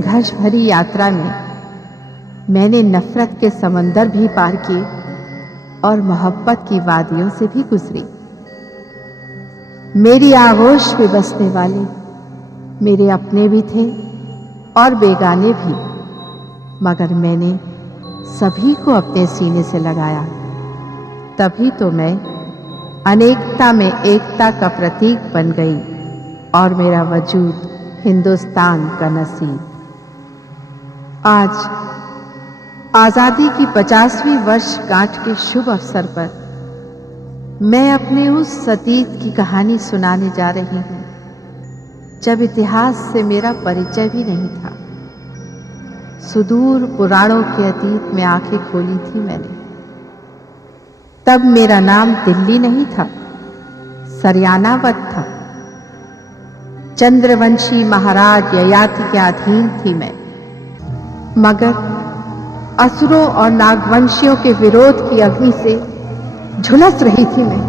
संघर्ष भरी यात्रा में मैंने नफरत के समंदर भी पार किए और मोहब्बत की वादियों से भी गुजरी। मेरी आगोश में बसने वाले मेरे अपने भी थे और बेगाने भी, मगर मैंने सभी को अपने सीने से लगाया। तभी तो मैं अनेकता में एकता का प्रतीक बन गई और मेरा वजूद हिंदुस्तान का नसीब। आज आजादी की 50वीं वर्षगांठ के शुभ अवसर पर मैं अपने उस अतीत की कहानी सुनाने जा रही हूं जब इतिहास से मेरा परिचय भी नहीं था। सुदूर पुराणों के अतीत में आंखें खोली थी मैंने। तब मेरा नाम दिल्ली नहीं था, सरयानावत था। चंद्रवंशी महाराज ययाति के अधीन थी मैं, मगर असुरों और नागवंशियों के विरोध की अग्नि से झुलस रही थी मैं।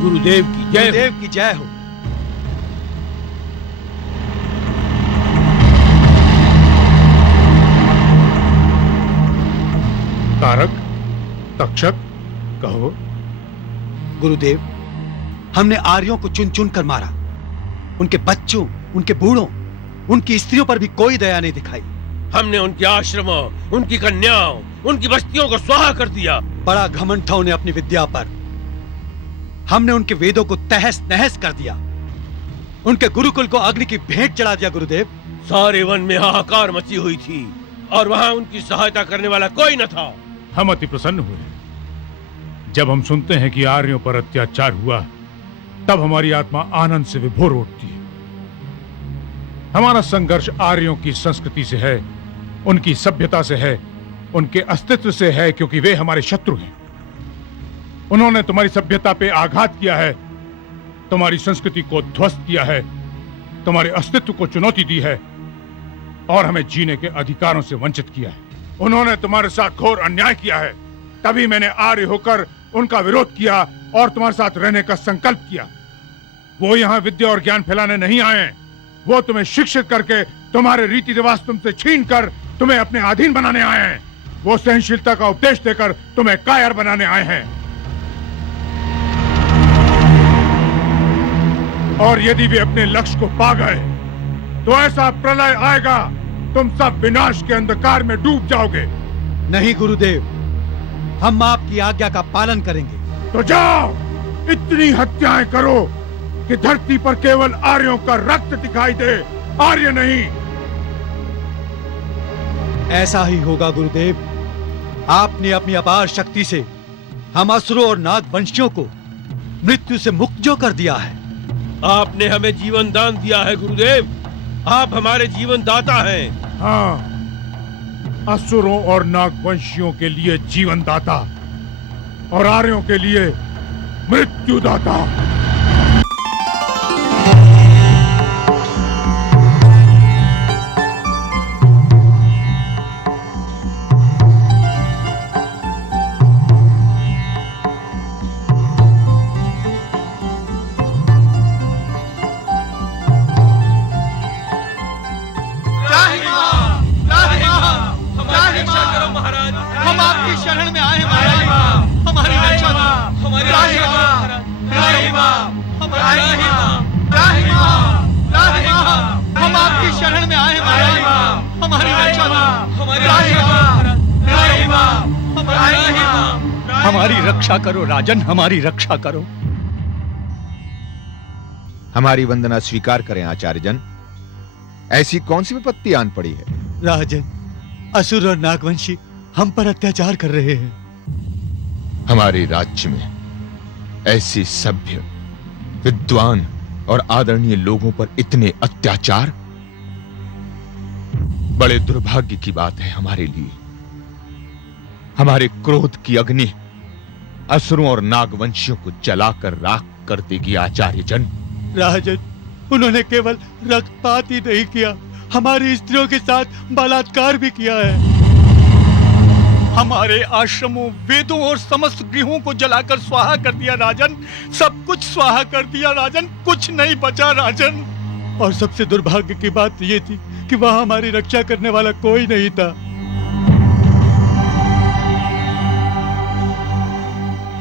गुरुदेव की जय, गुरुदेव की जय हो। तारक, तक्षक, कहो। गुरुदेव, हमने आर्यों को चुन चुन कर मारा। उनके बच्चों, उनके बूढ़ों, उनकी स्त्रियों पर भी कोई दया नहीं दिखाई। हमने उनके आश्रमों, उनकी कन्याओं, उनकी बस्तियों को स्वाहा कर दिया। बड़ा घमंड था उन्हें अपनी विद्या पर। हमने उनके वेदों को तहस नहस कर दिया। उनके गुरुकुल को अग्नि की भेंट चढ़ा दिया। गुरुदेव, सारे वन में हाहाकार मची हुई थी और वहां उनकी सहायता करने वाला कोई न था। हम अति प्रसन्न हुए जब हम सुनते हैं कि आर्यों पर अत्याचार हुआ। तब हमारी आत्मा आनंद से विभोर उठती है। हमारा संघर्ष आर्यों की संस्कृति से है, उनकी सभ्यता से है, उनके अस्तित्व से है, क्योंकि वे हमारे शत्रु हैं। उन्होंने तुम्हारी सभ्यता पे आघात किया है, तुम्हारी संस्कृति को ध्वस्त किया है, तुम्हारे अस्तित्व को चुनौती दी है और हमें जीने के अधिकारों से वंचित किया है। उन्होंने तुम्हारे साथ घोर अन्याय किया है। तभी मैंने आर्य होकर उनका विरोध किया और तुम्हारे साथ रहने का संकल्प किया। वो यहाँ विद्या और ज्ञान फैलाने नहीं आए, वो तुम्हें शिक्षित करके तुम्हारे रीति रिवाज तुमसे छीन कर तुम्हें अपने अधीन बनाने आए हैं। वो सहनशीलता का उपदेश देकर तुम्हें कायर बनाने आए हैं। और यदि वे अपने लक्ष्य को पा गए तो ऐसा प्रलय आएगा, तुम सब विनाश के अंधकार में डूब जाओगे। नहीं गुरुदेव, हम आपकी आज्ञा का पालन करेंगे। तो जाओ, इतनी हत्याएं करो कि धरती पर केवल आर्यों का रक्त दिखाई दे, आर्य नहीं। ऐसा ही होगा गुरुदेव। आपने अपनी अपार शक्ति से हम असुरों और नागवंशियों को मृत्यु से मुक्त जो कर दिया है। आपने हमें जीवन दान दिया है गुरुदेव, आप हमारे जीवन दाता हैं। हाँ, असुरों और नागवंशियों के लिए जीवन दाता और आर्यों के लिए मृत्यु दाता। शरण में आए महाराज, हमारी रक्षा करो, हमारी हम आपकी शरण में आए महाराज, हमारी रक्षा करो, हमारी रक्षा करो राजन, हमारी रक्षा करो। हमारी वंदना स्वीकार करें आचार्यजन। ऐसी कौन सी विपत्ति आन पड़ी है? राजन, असुर और नागवंशी हम पर अत्याचार कर रहे हैं। हमारे राज्य में ऐसे सभ्य, विद्वान और आदरणीय लोगों पर इतने अत्याचार बड़े दुर्भाग्य की बात है हमारे लिए। हमारे क्रोध की अग्नि असुरों और नागवंशियों को जलाकर राख कर देगी आचार्यजन। राजन, उन्होंने केवल रक्तपात ही नहीं किया, हमारी स्त्रियों के साथ बलात्कार भी किया है। हमारे आश्रमों, वेदों और समस्त गृहों को जलाकर स्वाहा कर दिया राजन, सब कुछ स्वाहा कर दिया राजन, कुछ नहीं बचा राजन। और सबसे दुर्भाग्य की बात ये थी कि वहां हमारी रक्षा करने वाला कोई नहीं था।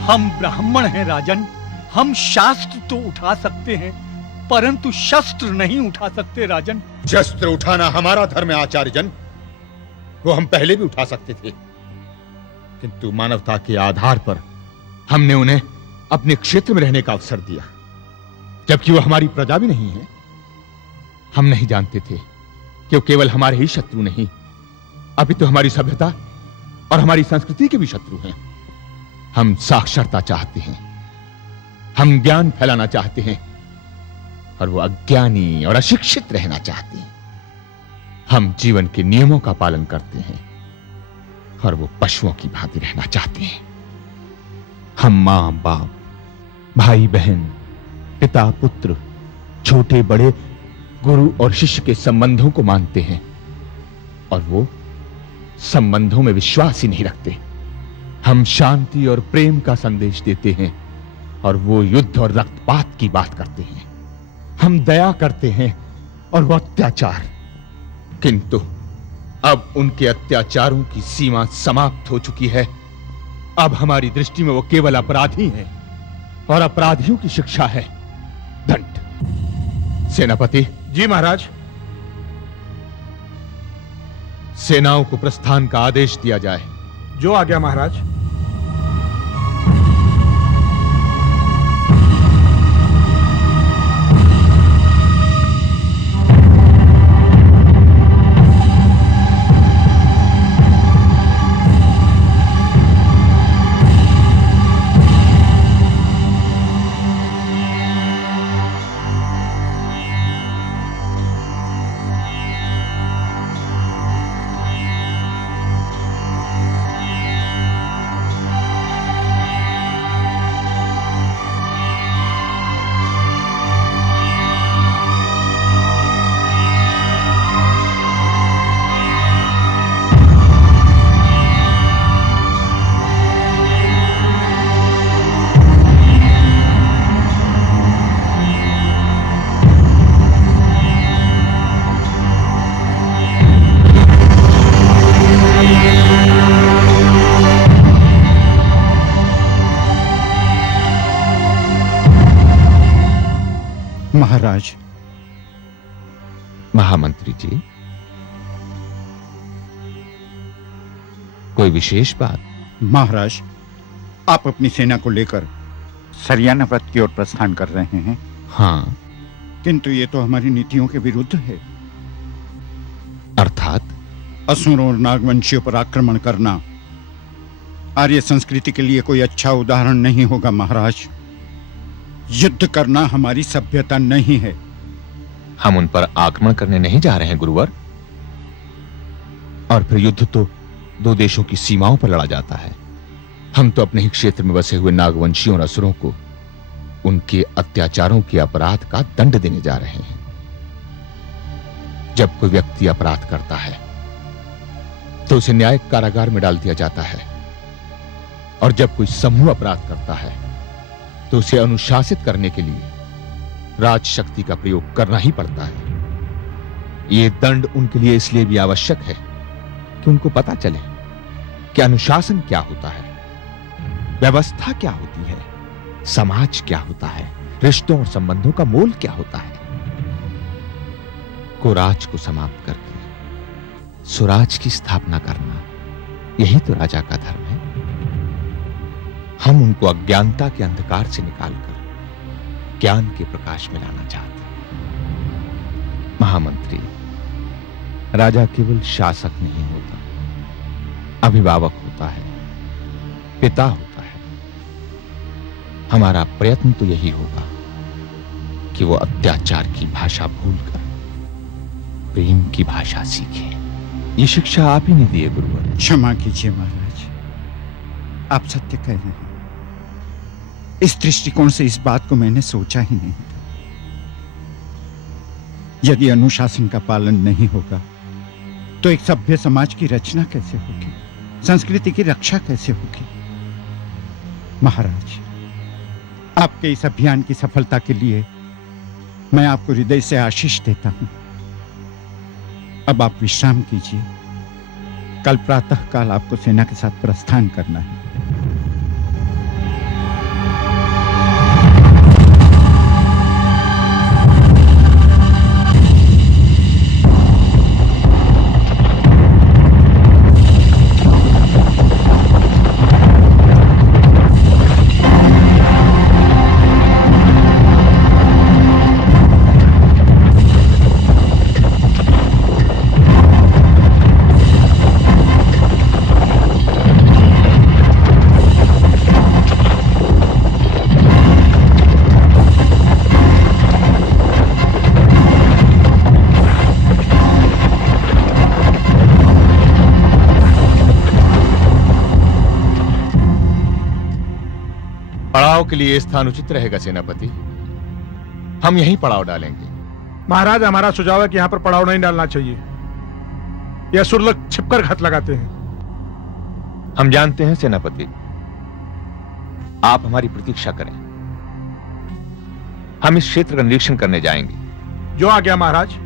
हम ब्राह्मण हैं राजन, हम शास्त्र तो उठा सकते हैं परंतु शस्त्र नहीं उठा सकते राजन। शस्त्र उठाना हमारा धर्म है आचार्यजन, वो हम पहले भी उठा सकते थे, किंतु मानवता के आधार पर हमने उन्हें अपने क्षेत्र में रहने का अवसर दिया, जबकि वो हमारी प्रजा भी नहीं है। हम नहीं जानते थे कि वो केवल हमारे ही शत्रु नहीं, अभी तो हमारी सभ्यता और हमारी संस्कृति के भी शत्रु हैं। हम साक्षरता चाहते हैं, हम ज्ञान फैलाना चाहते हैं, और वो अज्ञानी और अशिक्षित रहना चाहते हैं। हम जीवन के नियमों का पालन करते हैं और वो पशुओं की भांति रहना चाहते हैं। हम मां बाप, भाई बहन, पिता पुत्र, छोटे बड़े, गुरु और शिष्य के संबंधों को मानते हैं, और वो संबंधों में विश्वास ही नहीं रखते। हम शांति और प्रेम का संदेश देते हैं, और वो युद्ध और रक्तपात की बात करते हैं। हम दया करते हैं, और वो अत्याचार। किंतु अब उनके अत्याचारों की सीमा समाप्त हो चुकी है। अब हमारी दृष्टि में वो केवल अपराधी हैं, और अपराधियों की शिक्षा है दंड। सेनापति। जी महाराज। सेनाओं को प्रस्थान का आदेश दिया जाए। जो आज्ञा महाराज। महाराज। महामंत्री जी, कोई विशेष बात? महाराज, आप अपनी सेना को लेकर सरियाना व्रत की ओर प्रस्थान कर रहे हैं। हाँ, किंतु ये तो हमारी नीतियों के विरुद्ध है। अर्थात? असुरों और नागवंशियों पर आक्रमण करना आर्य संस्कृति के लिए कोई अच्छा उदाहरण नहीं होगा महाराज। युद्ध करना हमारी सभ्यता नहीं है। हम उन पर आक्रमण करने नहीं जा रहे हैं गुरुवर। और फिर युद्ध तो दो देशों की सीमाओं पर लड़ा जाता है। हम तो अपने ही क्षेत्र में बसे हुए नागवंशियों और असुरों को उनके अत्याचारों के अपराध का दंड देने जा रहे हैं। जब कोई व्यक्ति अपराध करता है तो उसे न्यायिक कारागार में डाल दिया जाता है, और जब कोई समूह अपराध करता है तो उसे अनुशासित करने के लिए राजशक्ति का प्रयोग करना ही पड़ता है। यह दंड उनके लिए इसलिए भी आवश्यक है कि उनको पता चले कि अनुशासन क्या होता है, व्यवस्था क्या होती है, समाज क्या होता है, रिश्तों और संबंधों का मोल क्या होता है। कुराज को समाप्त करके सुराज की स्थापना करना, यही तो राजा का धर्म है। हम उनको अज्ञानता के अंधकार से निकालकर ज्ञान के प्रकाश में लाना चाहते हैं। महामंत्री, राजा केवल शासक नहीं होता, अभिभावक होता है, पिता होता है। हमारा प्रयत्न तो यही होगा कि वो अत्याचार की भाषा भूलकर प्रेम की भाषा सीखे। ये शिक्षा आप ही ने दी है गुरुवर। क्षमा कीजिए महाराज, आप सत्य कह रहे हैं। इस दृष्टिकोण से इस बात को मैंने सोचा ही नहीं था। यदि अनुशासन का पालन नहीं होगा तो एक सभ्य समाज की रचना कैसे होगी, संस्कृति की रक्षा कैसे होगी। महाराज, आपके इस अभियान की सफलता के लिए मैं आपको हृदय से आशीष देता हूं। अब आप विश्राम कीजिए, कल प्रातः काल आपको सेना के साथ प्रस्थान करना है। पड़ाव के लिए स्थान उचित रहेगा सेनापति। हम यहीं पड़ाव डालेंगे। महाराज, हमारा सुझाव है कि यहां पर पड़ाव नहीं डालना चाहिए। यह सुरलोक छिपकर घात लगाते हैं। हम जानते हैं सेनापति, आप हमारी प्रतीक्षा करें। हम इस क्षेत्र का निरीक्षण करने जाएंगे। जो आ गया महाराज।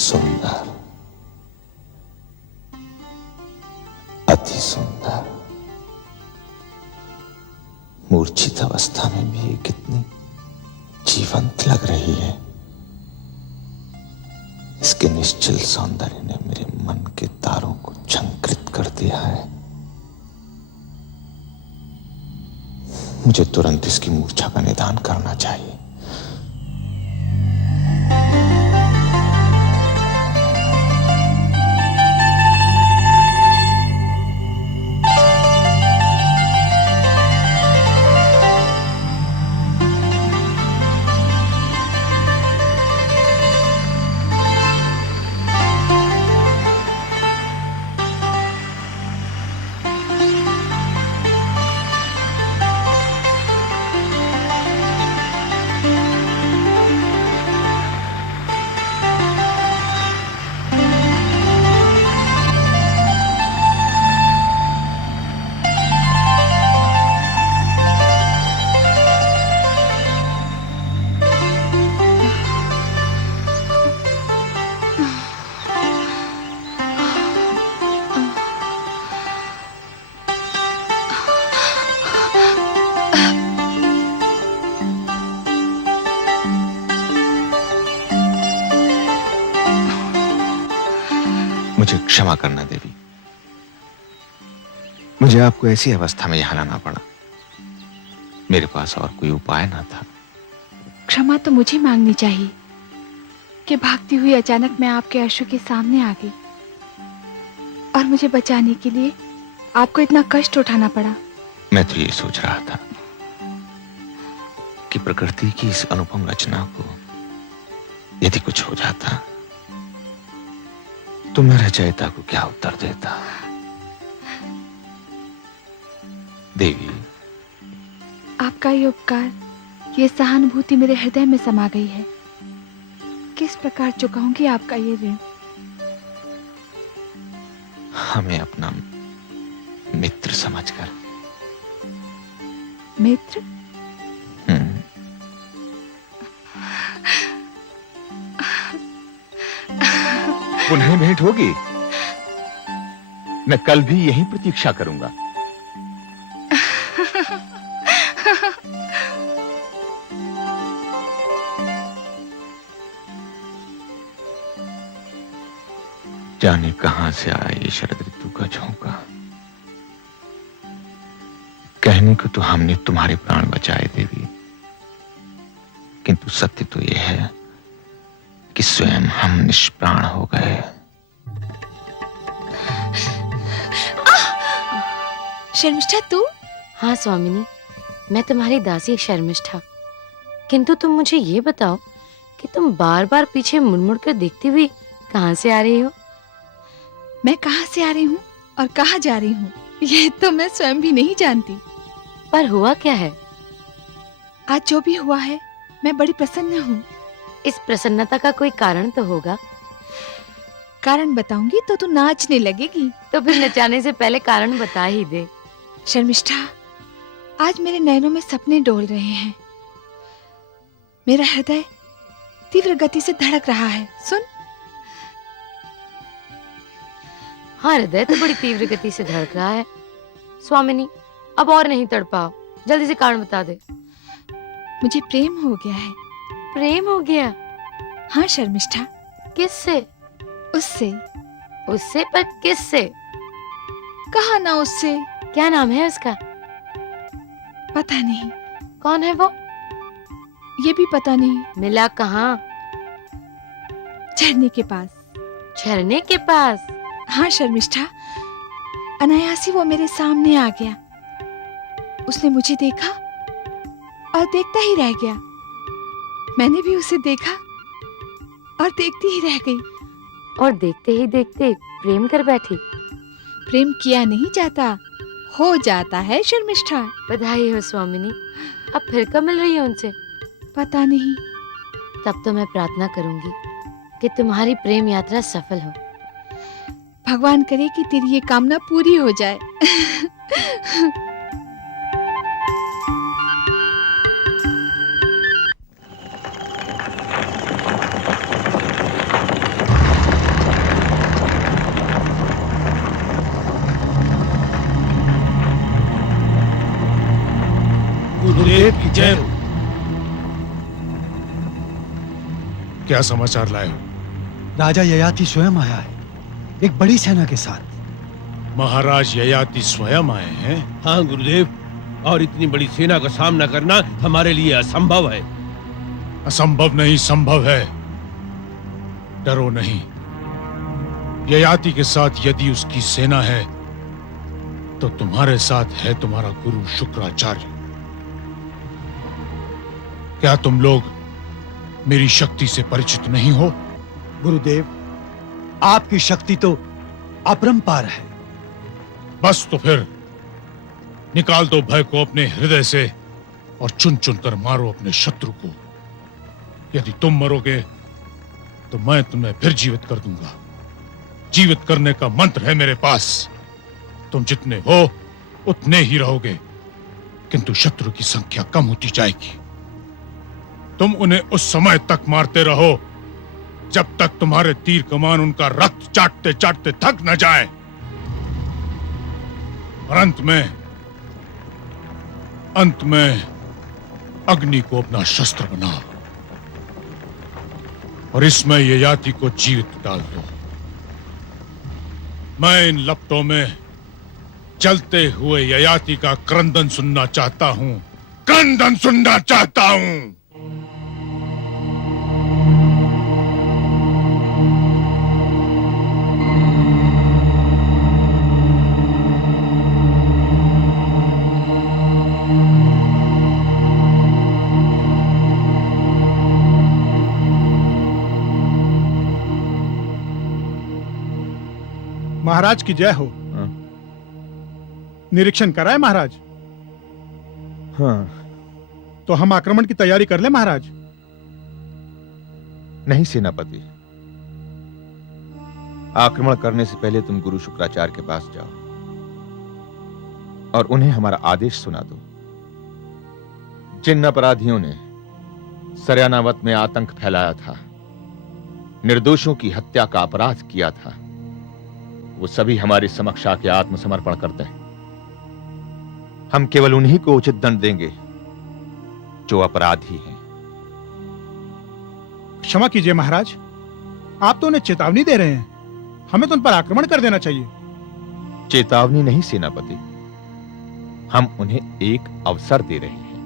सुंदर, अति सुंदर। मूर्छित अवस्था में भी ये कितनी जीवंत लग रही है। इसके निश्चल सौंदर्य ने मेरे मन के तारों को झंकृत कर दिया है। मुझे तुरंत इसकी मूर्छा का निदान करना चाहिए। मुझे क्षमा करना देवी, मुझे आपको ऐसी अवस्था में यहां लाना पड़ा। मेरे पास और कोई उपाय ना था। क्षमा तो मुझे मांगनी चाहिए कि भागती हुई अचानक मैं आपके अश्रु के सामने आ गई और मुझे बचाने के लिए आपको इतना कष्ट उठाना पड़ा। मैं तो ये सोच रहा था कि प्रकृति की इस अनुपम रचना को यदि कुछ हो जाता तो मैं रचयिता को क्या उत्तर देता। देवी, आपका ये उपकार, ये सहानुभूति मेरे हृदय में समा गई है। किस प्रकार चुकाऊंगी आपका ये ऋण? हमें अपना मित्र समझकर। मित्र? पुनः भेंट होगी। मैं कल भी यही प्रतीक्षा करूंगा। जाने कहां से आया ये शरद ऋतु का झोंका। कहने को तो हमने तुम्हारे प्राण बचाए देवी, किंतु सत्य तो यह है कि स्वयं हम निष्प्राण हो गए। शर्मिष्ठा तू? हाँ स्वामिनी, मैं तुम्हारी दासी शर्मिष्ठा। किंतु तुम मुझे ये बताओ कि तुम बार बार पीछे मुड़ कर देखती हुई कहां से आ रही हो? मैं कहां से आ रही हूँ और कहां जा रही हूँ ये तो मैं स्वयं भी नहीं जानती। पर हुआ क्या है? आज जो भी हुआ है मैं बड़ी प्रसन्न हूँ। इस प्रसन्नता का कोई कारण तो होगा। कारण बताऊंगी तो तू नाचने लगेगी। तो फिर नचाने से पहले कारण बता ही दे। शर्मिष्ठा, आज मेरे नयनों में सपने डोल रहे हैं। मेरा हृदय तीव्र गति से धड़क रहा है। सुन। हाँ, हृदय तो बड़ी तीव्र गति से धड़क रहा है। स्वामिनी, अब और नहीं तड़पाओ, जल्दी से कारण बता दे। मुझे प्रेम हो गया है। प्रेम हो गया? हाँ शर्मिष्ठा। किससे? उससे। उससे? पर किससे? कहा ना उससे। क्या नाम है उसका? पता नहीं। कौन है वो? ये भी पता नहीं। मिला कहाँ? झरने के पास। झरने के पास? हाँ शर्मिष्ठा, अनायासी वो मेरे सामने आ गया। उसने मुझे देखा और देखता ही रह गया। मैंने भी उसे देखा और देखती ही रह गई। और देखते ही देखते प्रेम कर बैठी। प्रेम किया नहीं जाता, हो जाता है शर्मिष्ठा। बधाई हो स्वामिनी। अब फिर कब मिल रही है उनसे? पता नहीं। तब तो मैं प्रार्थना करूंगी कि तुम्हारी प्रेम यात्रा सफल हो। भगवान करे कि तेरी ये कामना पूरी हो जाए। गुरुदेव की जय हो। क्या समाचार लाए हो? राजा ययाति स्वयं आया है, एक बड़ी सेना के साथ। महाराज ययाति स्वयं आए हैं? हाँ गुरुदेव, और इतनी बड़ी सेना का सामना करना हमारे लिए असंभव है। असंभव नहीं, संभव है। डरो नहीं। ययाति के साथ यदि उसकी सेना है तो तुम्हारे साथ है तुम्हारा गुरु शुक्राचार्य। क्या तुम लोग मेरी शक्ति से परिचित नहीं हो? गुरुदेव, आपकी शक्ति तो अपरंपार है। बस तो फिर निकाल दो भय को अपने हृदय से और चुन चुन कर मारो अपने शत्रु को। यदि तुम मरोगे तो मैं तुम्हें फिर जीवित कर दूंगा। जीवित करने का मंत्र है मेरे पास। तुम जितने हो उतने ही रहोगे, किंतु शत्रु की संख्या कम होती जाएगी। तुम उन्हें उस समय तक मारते रहो जब तक तुम्हारे तीर कमान उनका रक्त चाटते चाटते थक न जाए। और अंत में अग्नि को अपना शस्त्र बनाओ और इसमें ययाति को जीवित डाल दो। मैं इन लपटों में चलते हुए ययाति का क्रंदन सुनना चाहता हूं, क्रंदन सुनना चाहता हूं। महाराज की जय हो। निरीक्षण कराए महाराज? हाँ। तो हम आक्रमण की तैयारी कर ले महाराज? नहीं सेनापति, आक्रमण करने से पहले तुम गुरु शुक्राचार्य के पास जाओ और उन्हें हमारा आदेश सुना दो। जिन अपराधियों ने सरयानावत में आतंक फैलाया था, निर्दोषों की हत्या का अपराध किया था, वो सभी हमारे समक्ष आके आत्मसमर्पण करते हैं। हम केवल उन्हीं को उचित दंड देंगे जो अपराधी हैं। क्षमा कीजिए महाराज, आप तो उन्हें चेतावनी दे रहे हैं, हमें तो उन पर आक्रमण कर देना चाहिए। चेतावनी नहीं सेनापति, हम उन्हें एक अवसर दे रहे हैं।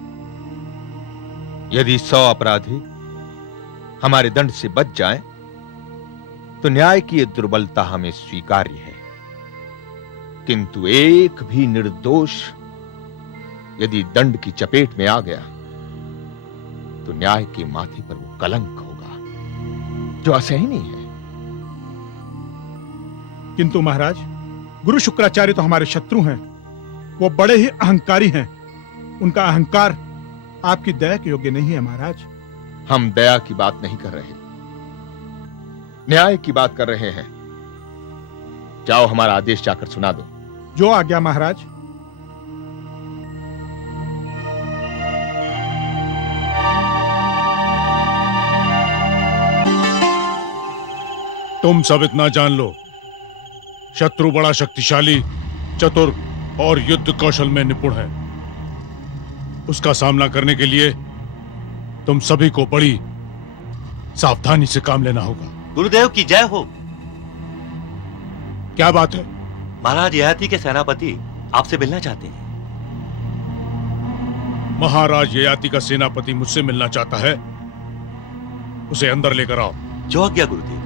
यदि 100 अपराधी हमारे दंड से बच जाएं, तो न्याय की ये दुर्बलता हमें स्वीकार्य है, किंतु एक भी निर्दोष यदि दंड की चपेट में आ गया तो न्याय के माथे पर वो कलंक होगा जो असहनीय है। किंतु महाराज, गुरु शुक्राचार्य तो हमारे शत्रु हैं, वो बड़े ही अहंकारी हैं। उनका अहंकार आपकी दया के योग्य नहीं है महाराज। हम दया की बात नहीं कर रहे, न्याय की बात कर रहे हैं। जाओ हमारा आदेश जाकर सुना दो। जो आज्ञा महाराज। तुम सब इतना जान लो, शत्रु बड़ा शक्तिशाली, चतुर और युद्ध कौशल में निपुण है। उसका सामना करने के लिए तुम सभी को बड़ी सावधानी से काम लेना होगा। गुरुदेव की जय हो। क्या बात है? महाराज ययाति के सेनापति आपसे मिलना चाहते हैं। महाराज ययाति का सेनापति मुझसे मिलना चाहता है, उसे अंदर लेकर आओ। जो आज्ञा गुरुदेव।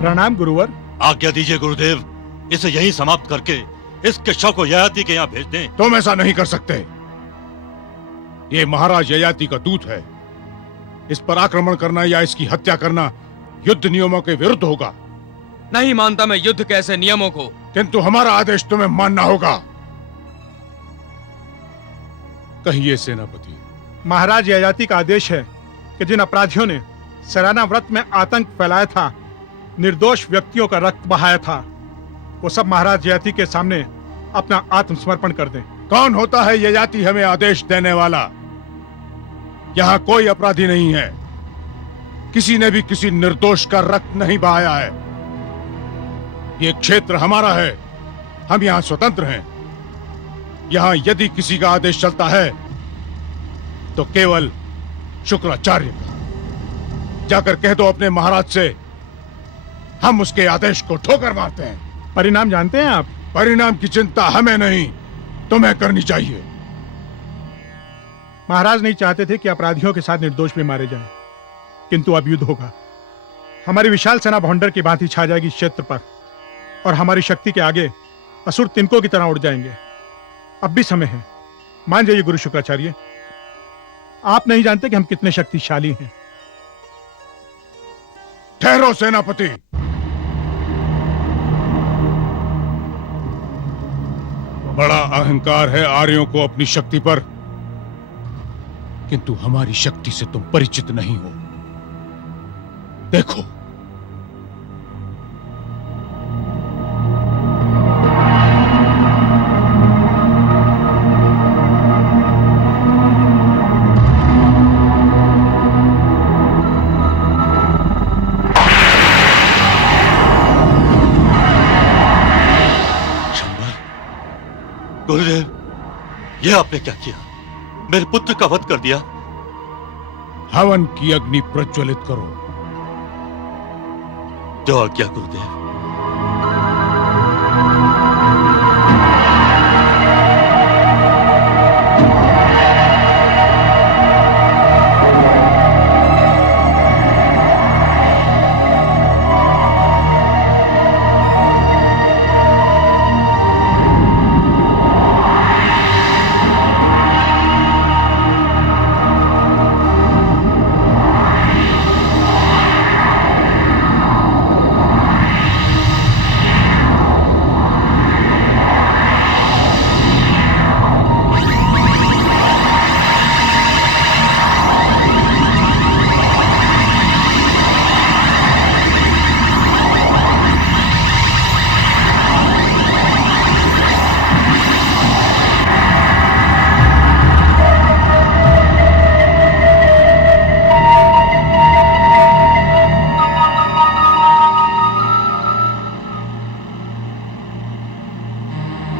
प्रणाम गुरुवर। आज्ञा दीजिए गुरुदेव, इसे यहीं समाप्त करके इसके शव को ययाति के यहाँ भेज दें। तुम ऐसा नहीं कर सकते, ये महाराज ययाति का दूत है। इस पर आक्रमण करना या इसकी हत्या करना युद्ध नियमों के विरुद्ध होगा। नहीं मानता मैं युद्ध के ऐसे नियमों को। किंतु हमारा आदेश तुम्हें मानना होगा। कहिए सेनापति। महाराज ययाति का आदेश है कि जिन अपराधियों ने सराना व्रत में आतंक फैलाया था, निर्दोष व्यक्तियों का रक्त बहाया था, वो सब महाराज ययाति के सामने अपना आत्मसमर्पण कर दें। कौन होता है ययाति हमें आदेश देने वाला? यहां कोई अपराधी नहीं है, किसी ने भी किसी निर्दोष का रक्त नहीं बहाया है। ये क्षेत्र हमारा है, हम यहां स्वतंत्र हैं। यहां यदि किसी का आदेश चलता है तो केवल शुक्राचार्य का। जाकर कह दो अपने महाराज से, हम उसके आदेश को ठोकर मारते हैं। परिणाम जानते हैं आप? परिणाम की चिंता हमें नहीं, तुम्हें करनी चाहिए। महाराज नहीं चाहते थे कि अपराधियों के साथ निर्दोष भी मारे जाएं, किंतु अब युद्ध होगा। हमारी विशाल सेना भौंडर की भांति छा जाएगी इस क्षेत्र पर, और हमारी शक्ति के आगे असुर तिनकों की तरह उड़ जाएंगे। अब भी समय है, मान जाइए गुरु शुक्राचार्य, आप नहीं जानते कि हम कितने शक्तिशाली हैं। ठहरो सेनापति। बड़ा अहंकार है आर्यों को अपनी शक्ति पर, किंतु हमारी शक्ति से तुम परिचित नहीं हो। देखो, गुरुदेव, ये आपने क्या किया? मेरे पुत्र का वध कर दिया। हवन की अग्नि प्रज्वलित करो। जो आज्ञा गुरुदेव।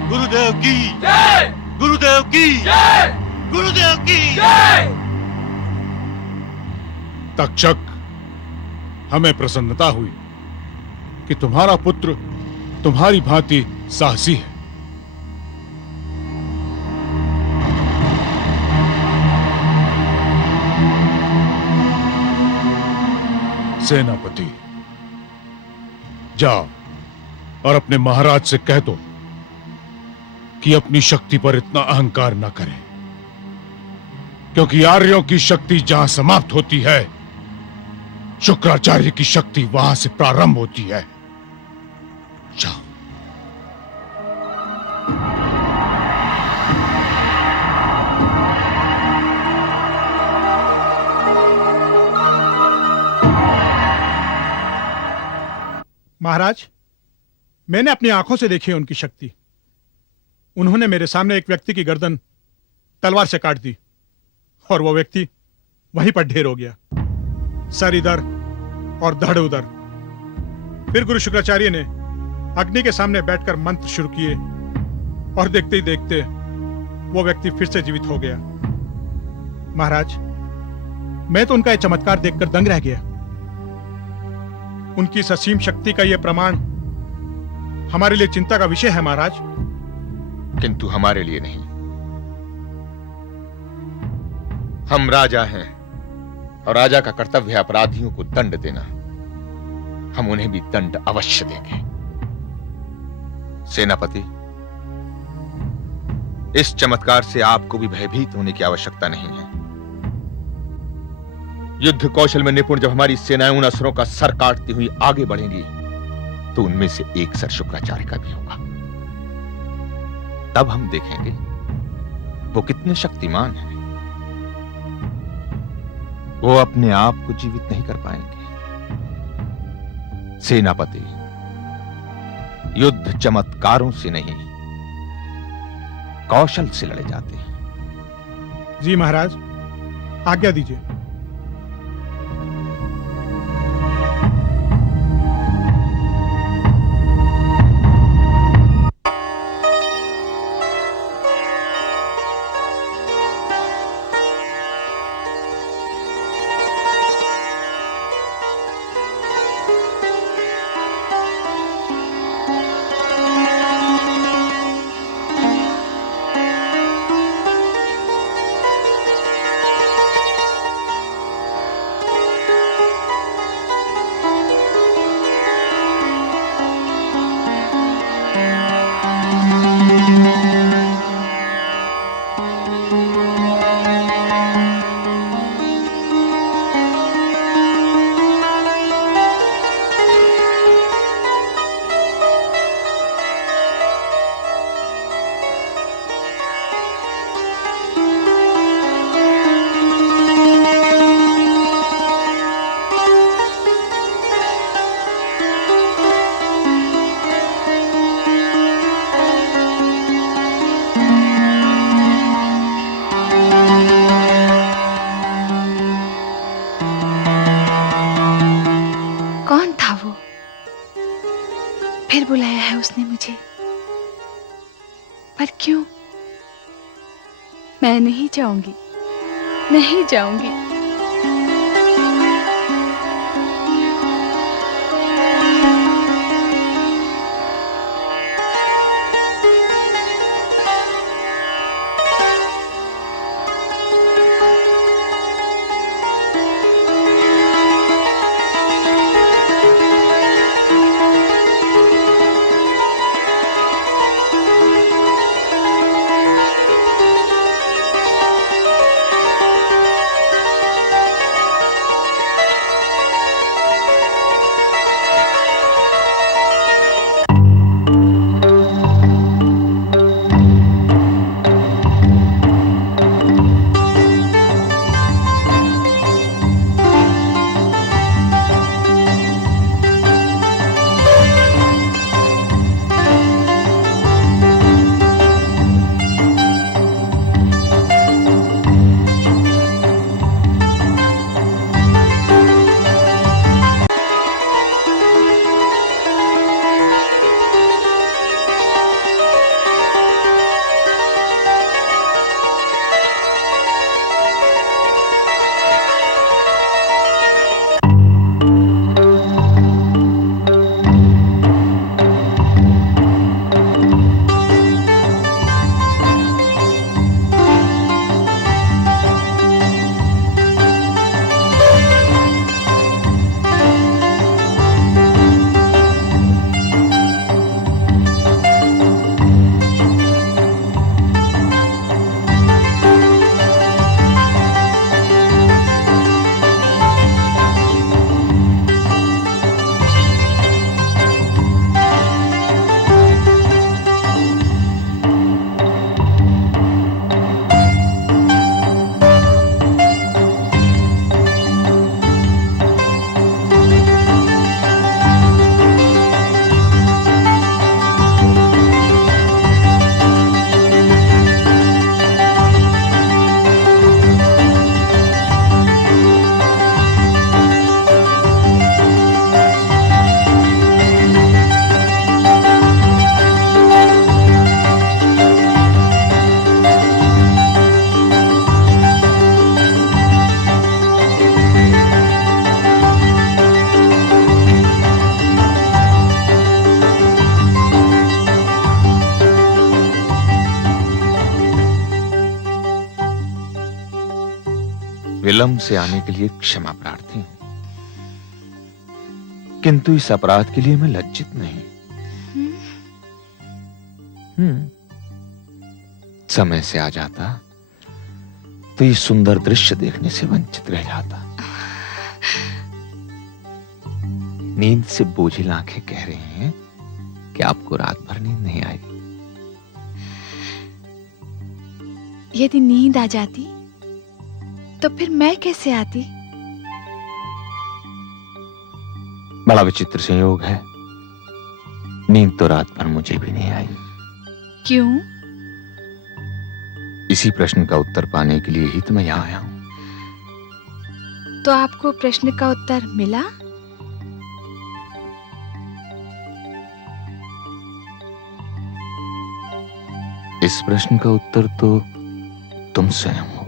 गुरुदेव की जय, गुरुदेव की जय, गुरुदेव की जय। तक्षक, हमें प्रसन्नता हुई कि तुम्हारा पुत्र तुम्हारी भांति साहसी है। सेनापति, जाओ और अपने महाराज से कह दो कि अपनी शक्ति पर इतना अहंकार न करें, क्योंकि आर्यों की शक्ति जहां समाप्त होती है, शुक्राचार्य की शक्ति वहां से प्रारंभ होती है। जाओ। महाराज, मैंने अपनी आंखों से देखी है उनकी शक्ति। उन्होंने मेरे सामने एक व्यक्ति की गर्दन तलवार से काट दी और वो व्यक्ति वहीं पर ढेर हो गया, सर इधर और धड़ उधर। फिर गुरु शुक्राचार्य ने अग्नि के सामने बैठकर मंत्र शुरू किए और देखते ही देखते वो व्यक्ति फिर से जीवित हो गया। महाराज, मैं तो उनका यह चमत्कार देखकर दंग रह गया। उनकी इस असीम शक्ति का यह प्रमाण हमारे लिए चिंता का विषय है महाराज। किंतु हमारे लिए नहीं। हम राजा हैं और राजा का कर्तव्य है अपराधियों को दंड देना। हम उन्हें भी दंड अवश्य देंगे। सेनापति, इस चमत्कार से आपको भी भयभीत होने की आवश्यकता नहीं है। युद्ध कौशल में निपुण जब हमारी सेनाएं उन असुरों का सर काटती हुई आगे बढ़ेंगी, तो उनमें से एक सर शुक्राचार्य का भी होगा। तब हम देखेंगे वो कितने शक्तिमान हैं। वो अपने आप को जीवित नहीं कर पाएंगे। सेनापति, युद्ध चमत्कारों से नहीं, कौशल से लड़े जाते हैं। जी महाराज, आज्ञा दीजिए। फिर बुलाया है उसने मुझे, पर क्यों? मैं नहीं जाऊंगी, नहीं जाऊंगी। विलंब से आने के लिए क्षमा प्रार्थी हूं, किंतु इस अपराध के लिए मैं लज्जित नहीं। समय से आ जाता तो ये सुंदर दृश्य देखने से वंचित रह जाता। नींद से बोझिल आंखें कह रही हैं कि आपको रात भर नींद नहीं आई। यदि नींद आ जाती तो फिर मैं कैसे आती? बड़ा विचित्र संयोग है, नींद तो रात भर मुझे भी नहीं आई। क्यों? इसी प्रश्न का उत्तर पाने के लिए ही तो मैं यहां आया हूं। तो आपको प्रश्न का उत्तर मिला? इस प्रश्न का उत्तर तो तुम स्वयं हो।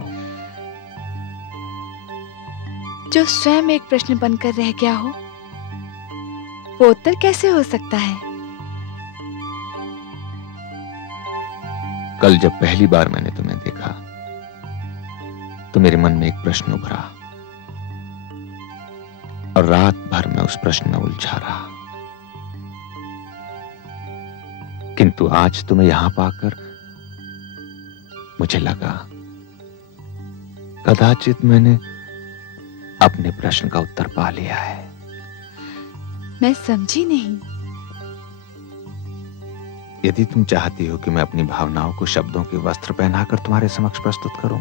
जो स्वयं एक प्रश्न बनकर रह गया हो, वो उत्तर कैसे हो सकता है? कल जब पहली बार मैंने तुम्हें देखा तो मेरे मन में एक प्रश्न उभरा और रात भर मैं उस प्रश्न में उलझा रहा। किंतु आज तुम्हें यहां पाकर मुझे लगा कदाचित मैंने अपने प्रश्न का उत्तर पा लिया है। मैं समझी नहीं। यदि तुम चाहती हो कि मैं अपनी भावनाओं को शब्दों के वस्त्र पहनाकर तुम्हारे समक्ष प्रस्तुत करूं,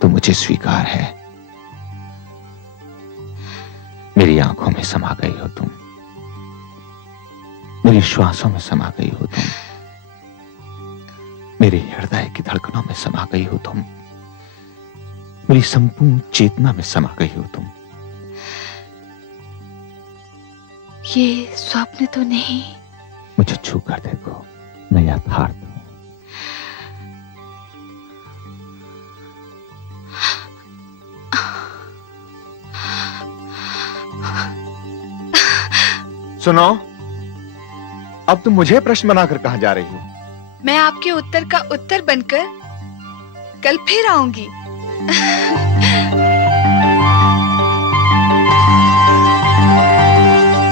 तो मुझे स्वीकार है। मेरी आंखों में समा गई हो तुम, मेरी श्वासों में समा गई हो तुम, मेरे हृदय की धड़कनों में समा गई हो तुम, मेरी संपूर्ण चेतना में समा गई हो तुम। ये स्वप्न तो नहीं? मुझे छू कर देखो, मैं यथार्थ हूं। सुनो, अब तुम मुझे प्रश्न बनाकर कहां जा रही हो? मैं आपके उत्तर का उत्तर बनकर कल फिर आऊंगी।